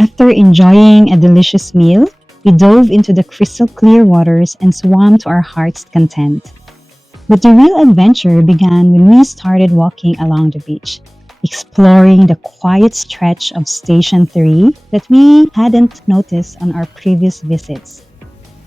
After enjoying a delicious meal, we dove into the crystal clear waters and swam to our heart's content. But the real adventure began when we started walking along the beach, exploring the quiet stretch of Station 3 that we hadn't noticed on our previous visits.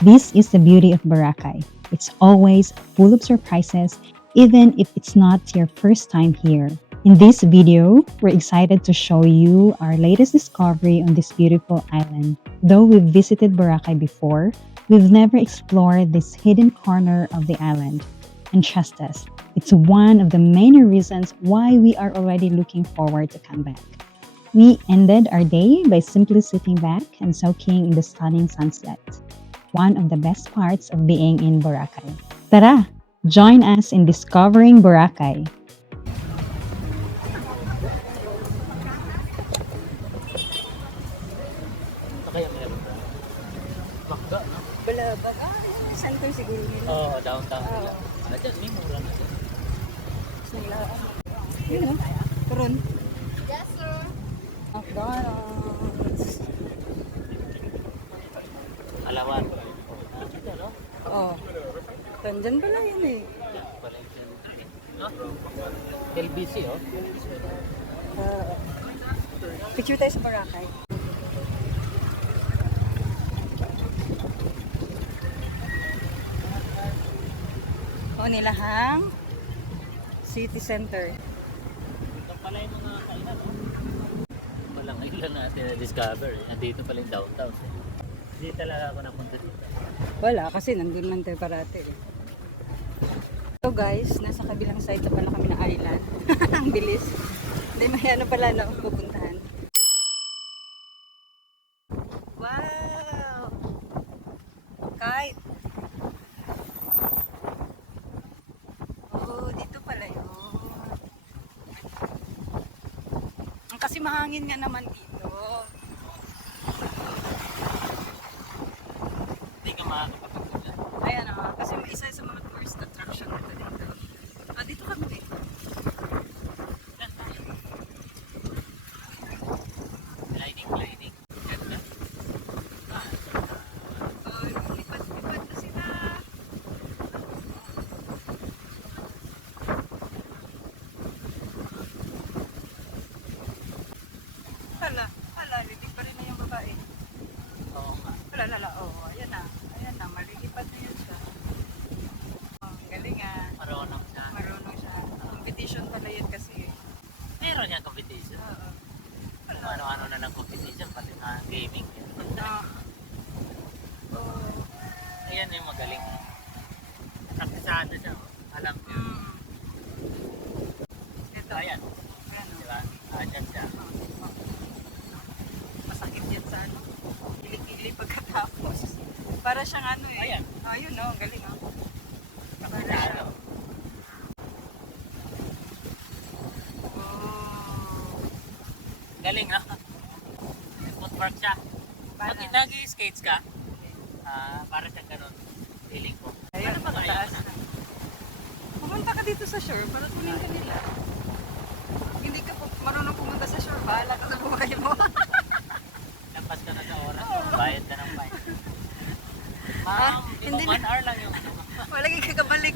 This is the beauty of Boracay. It's always full of surprises, even if it's not your first time here. In this video, we're excited to show you our latest discovery on this beautiful island. Though we've visited Boracay before, we've never explored this hidden corner of the island. And trust us, it's one of the main reasons why we are already looking forward to come back. We ended our day by simply sitting back and soaking in the stunning sunset. One of the best parts of being in Boracay. Tara, join us in discovering Boracay. Siguro nila. Oo, oh, downtown Oo. nila. Ano dyan, may mura na dyan. Sila. Yun o. Kurun. Yes, sir. McDonald's. Alawan. Ah, no? Oh. Tandyan pala yun eh. LBC, oh. Ah. picture tayo sa Boracay. O nilahang city center. Ito pala yung mga kainan, no? Walang ilan natin na-discover. Nandito pala yung downtown. Hindi talaga ako napunta dito. Wala kasi nandun lang tayo parate eh. So guys, nasa kabilang side na pala kami ng island. Ang bilis. Hindi, may ano pala na pupuntahan. Wow! Kite! Oh, dito pala yun. Ang Kasi mahangin nga naman dito. Hindi ka makakapagpunta. Ayan ah, kasi isa sa mga tourist attraction dito dito. Ah, dito kami dito. Gliding, gliding. Ganda. Oh, lipat-lipat na sila. Hala, hala, lilig pa rin na yung babae. Oo nga. Hala, hala, oh, ayan na. Ayan na, malilipad na yun siya. Oh, ang galing ah. Marunong siya. Marunong siya. Competition pala yan kasi. Meron niyang competition. Oo. Kung ano-ano na ng competition, pati nga gaming. Ah. Oh. Ayan yung magaling. Praktisado siya. oh. Alam niya. Mm. Ito. Ayan. Ayan, oh. Di ba? Ayan siya. Masakit yan sa ano. Kilikili pagkatapos. Para siyang ano eh. Ayan. Ayun oh, ang galing oh. Praktisado. Oh. Galing ha? Footwork siya. Pag nag-skates ka, ah, para sa ganun, feeling ko. Ayun, Ano ba na. Pumunta ka dito sa shore para tunin ka nila. Hindi ka pu- marunong pumunta sa shore, bahala ka sa buhay mo. Lampas ka na sa oras, bayad ka ng fine. Ah, Ma'am, hindi hindi one hour lang yung Malagi ka kabalik.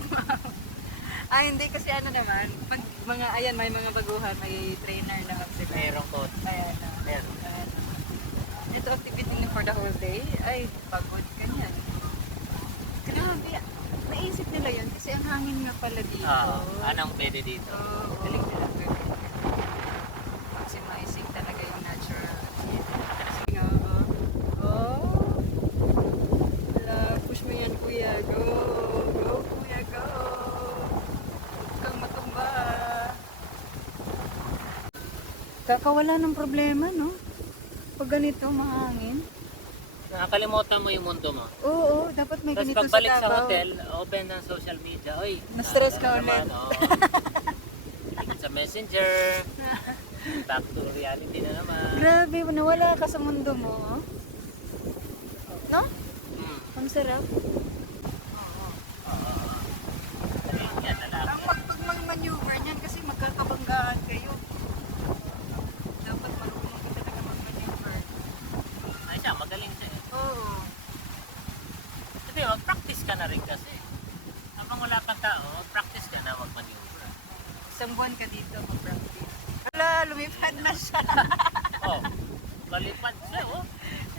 Ah, hindi kasi ano naman, pag mga, ayan, may mga baguhan, may trainer naman sila. merong code. Ayan, ah. Meron. ayan. Ito activity niya for the whole day, ay, pagod ka niyan. Grabe, naisip nila yun kasi ang hangin nga pala dito. Ah, anong pwede dito? Oo, galing nila. galing. Kasi maising talaga yung natural. Kasi nga, oh. Oh. Wala, push mo yan, kuya. Go. Go, kuya, go. Huwag kang matumba. Kakawala ng problema, no? Pag ganito, mahangin. Nakakalimutan mo yung mundo mo. Oo, dapat may Tapos ganito pagbalik sa sa Davao. hotel, open ng social media. Oy, Na-stress ah, ka ano naman, ulit. oh. Tingin sa messenger. Back to reality na naman. Grabe, nawala ka sa mundo mo. oh. No? Hmm. Ang sarap. Yan na lang. Ang pag, pag mag-maneuver niyan kasi magkakabanggaan kayo. Dapat marunong ka talaga mag-maneuver. rin kasi. Habang wala kang tao, practice ka na mag-maneuver. Isang buwan ka dito mag-practice. Wala, lumipad na siya. Oh, malipad siya, oh.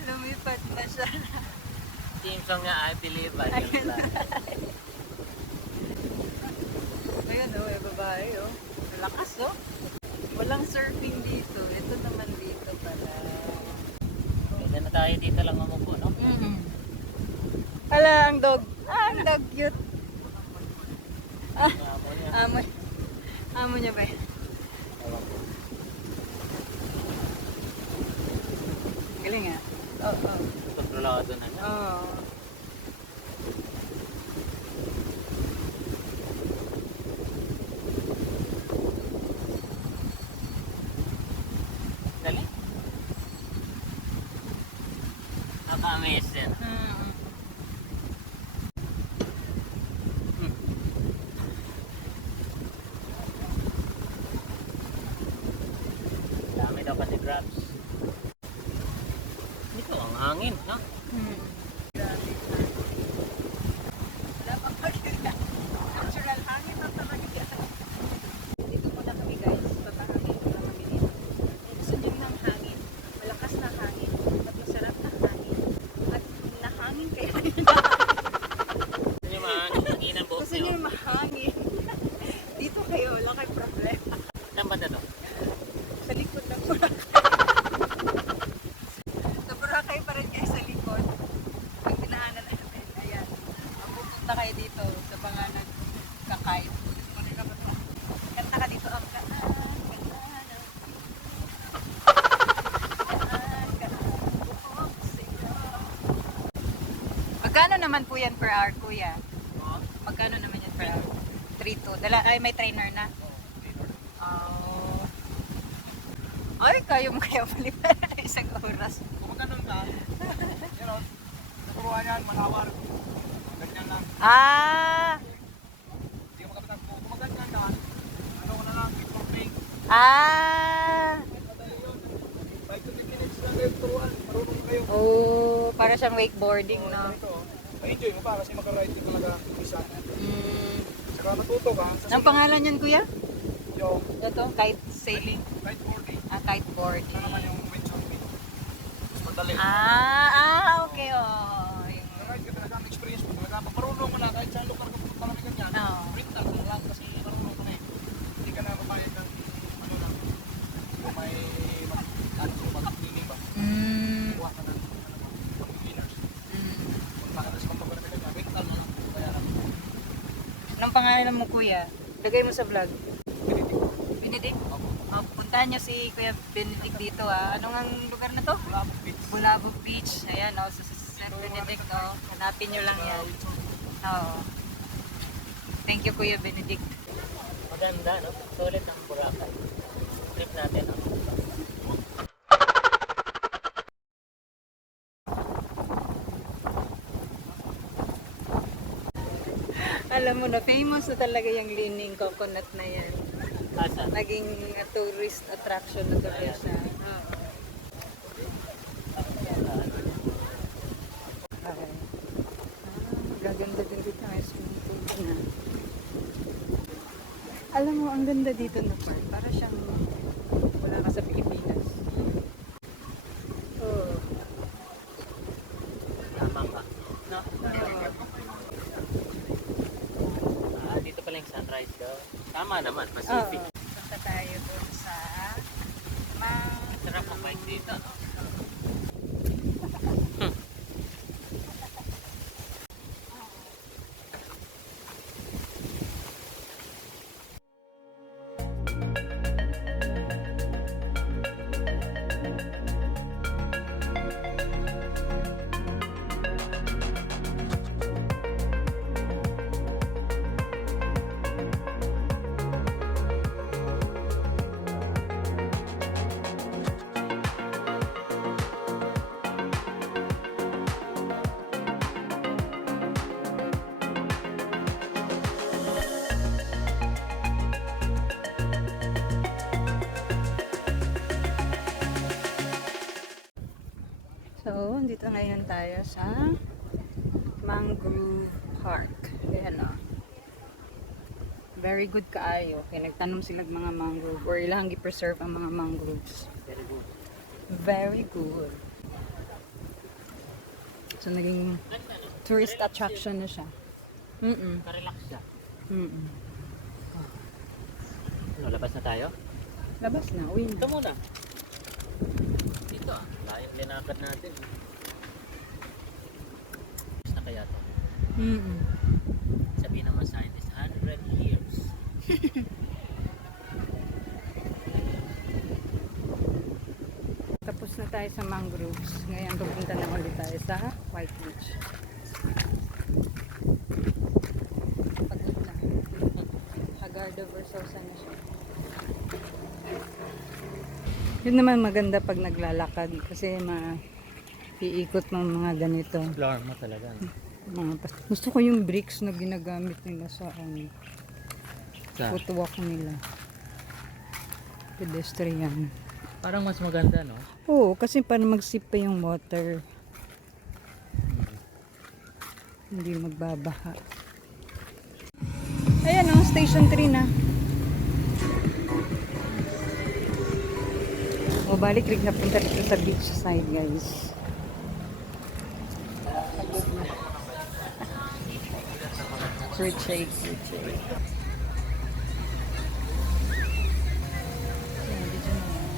lumipad na siya. Team song nga, I believe I Ayun. Ayun oh, may babae oh. Lakas oh. Walang surfing dito. Ito naman dito pala. Pwede na tayo dito lang mamupo, no? Mm-hmm. Hala, ang dog. Ah, ang dog cute. Ah, Amo niya. amo. Amo niya ba? yan? Ewan ko. Galing ah. Oo, oh, Kontrolado na niya. Oo. Dali. Nakamiss yan. Mm. Hmm. Dami daw kasi grabs. Dito ang hangin, no? Hmm. Grabe. Wala pa pagkita. Natural hangin na talaga. Dito muna kami guys. Tatahangin ko lang kami dito. Gusto niyo ng hangin. Malakas na hangin. At masarap na hangin. At nahangin kayo. Gusto nyo mahangin, hangin ang buhok Gusto niyo nyo. mahangin. Dito kayo. Wala kayong problema. Saan ba na to? Sa likod ng Boracay. sa Boracay pa rin kayo sa likod. Ang dinaanan natin. Ayan. Ang pupunta kayo dito sa pangalan kakait. Kanta ka dito ang kaan, kaan, kaan, kaan, buhok sa'yo. Magkano naman po yan per hour, kuya? Magkano naman yan per hour? 3-2. Dala, ay, may trainer na. Oh. Ay, kayo mo kayo malipad na isang oras. Kung ganun ka, yun o, naturuan yan, manawar. Ganyan lang. Ah! Hindi ka makapitag mo. Kung ganyan ka, ano ko na lang, keep. Ah! Madali yun. 5 to 10 minutes lang kayo turuan. Marunong kayo. Oh, para siyang wakeboarding, no? Ito, ma-enjoy mo pa kasi mag-ride din talaga isa. Mm. Saka matuto ka. Sa Ang pangalan niyan, kuya? Yung Ito, kite sailing. kiteboarding. Ah, kiteboard. Ito naman yung windsurfing. Mas madali. Ah, okay, oh. Yung- Ride ka talaga, ang experience mo talaga. Pag marunong mo na, kahit saan lugar ka pupunta kami ganyan, Oo. rental ka lang kasi marunong ka na eh. Hindi ka na mapayag ng ano lang. Kung may mag, ano, mag-feeling ba? Mm. Kuha ka ng ano, pang beginners. Mm. Kung nakita sa mga ka ganyan, rental na lang. Kaya lang. Anong pangalan mo, kuya? Lagay mo sa vlog. Benedict. Benedict? Oh, puntahan niyo si Kuya Benedict dito, ah. Anong ang lugar na to? Labog Beach. Bulabog Beach. Ayan, oh, sa Sir Benedict, oh. Hanapin nyo lang yan. Oo. Thank you, Kuya Benedict. Maganda, no? Sulit ang Boracay. Trip natin, no? Alam mo na, famous na talaga yung lining coconut na yan. Asa? Naging uh, tourist attraction na talaga siya. Oo. Okay. Ah, gaganda din dito may swimming pool na. Alam mo, ang ganda dito na park. Para siyang wala ka sa Pilipinas. Oo. Tama ka. No? Oo. Ah, dito pala yung sunrise daw. Tama naman, Pacific. So, dito ngayon tayo sa Mangrove Park. Ayan o. Very good kaayo. Kaya nagtanom sila ng mga mangrove or ilang gi-preserve ang mga mangroves. Very good. Very good. So, naging tourist attraction na siya. Mm-mm. Ka-relax siya. Mm-mm. Ano, labas na tayo? Labas na, uwi Ito na. muna. Linakad natin. Tapos na kaya to. Mm-mm. Sabihin naman scientist, 100 years. Tapos na tayo sa mangroves. Ngayon, pupunta na ulit tayo sa White Beach. Pagod na. Hagardo Versosa na siya. Yun naman maganda pag naglalakad kasi ma iikot mo mga ganito. Explore mo talaga. Mga, gusto ko yung bricks na ginagamit nila sa ano, Sa, footwalk nila. Pedestrian. parang mas maganda, no? Oo, kasi para magsip pa yung water. Hindi magbabaha. Ayan o, station 3 na. O, balik rin na punta dito sa beach side, guys. Fruit shake, fruit shake.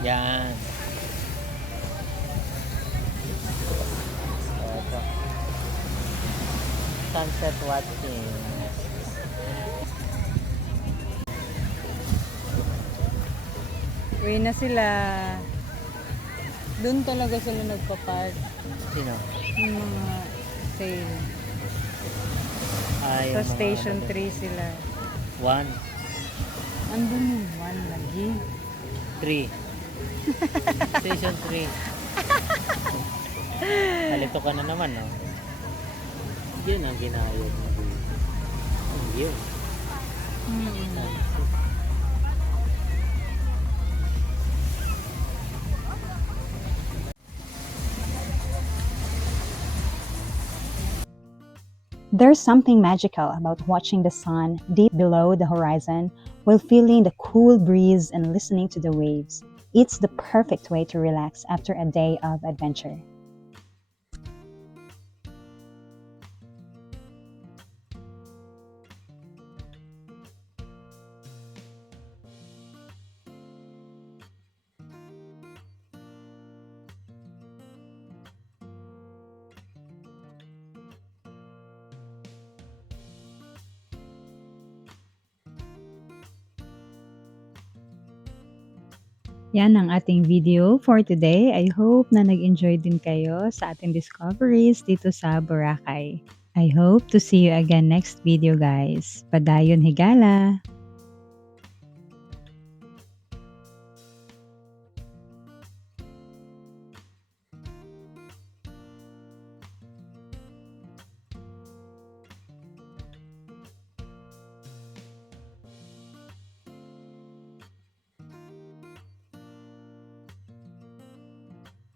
Yan. Ito. Sunset watching. Uwi na sila. Doon talaga sila nagpa-park. Sino? Yung mga sale. Ay, Sa station ano 3 sila. din. One, Andun yung one lagi. three. station 3. Halito ka na naman, no? Yun ang ginayod mo. Yun. Hmm. There's something magical about watching the sun deep below the horizon while feeling the cool breeze and listening to the waves. It's the perfect way to relax after a day of adventure. Yan ang ating video for today. I hope na nag-enjoy din kayo sa ating discoveries dito sa Boracay. I hope to see you again next video guys. Padayon higala!